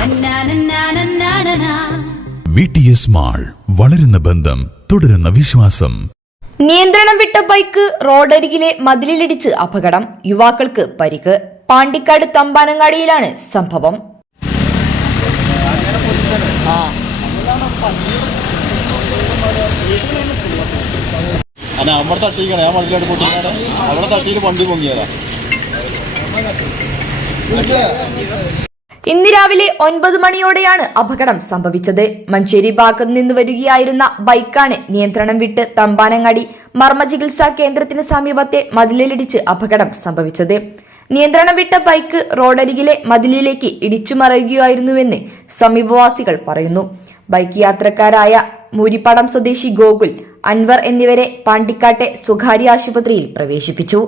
തന്നാനന്നാനന്നാനനാ. V T S mall വളരുന്ന ബന്ധം തുടരുന്ന വിശ്വാസം. നിയന്ത്രണം വിട്ട ബൈക്ക് റോഡരികിലെ മതിലിലിടിച്ച് അപകടം. യുവാക്കൾക്ക് പരിക്ക്. പാണ്ടിക്കാട് തമ്പാനങ്ങാടിയിലാണ് സംഭവം. അല്ല അവിടെ തട്ടിക്കണേ ആ മതിലോട്ട് പൊട്ടിക്കാണ് അവിടെ തട്ടിയിട്ട് വണ്ടി പൊങ്ങിയതാ. ഇന്ന് രാവിലെ ഒൻപത് മണിയോടെയാണ് അപകടം സംഭവിച്ചത്. മഞ്ചേരി ഭാഗത്ത് നിന്ന് വരികയായിരുന്ന ബൈക്കാണ് നിയന്ത്രണം വിട്ട് തമ്പാനങ്ങാടി മർമ്മ ചികിത്സാ കേന്ദ്രത്തിന് സമീപത്തെ മതിലിലിടിച്ച് അപകടം സംഭവിച്ചത്. നിയന്ത്രണം വിട്ട ബൈക്ക് റോഡരികിലെ മതിലിലേക്ക് ഇടിച്ചു മറിയുകയായിരുന്നുവെന്ന് സമീപവാസികൾ പറയുന്നു. ബൈക്ക് യാത്രക്കാരായ മൂരിപ്പാടം സ്വദേശി ഗോകുൽ അൻവർ എന്നിവരെ പാണ്ടിക്കാട്ടെ സ്വകാര്യ ആശുപത്രിയിൽ പ്രവേശിപ്പിച്ചു.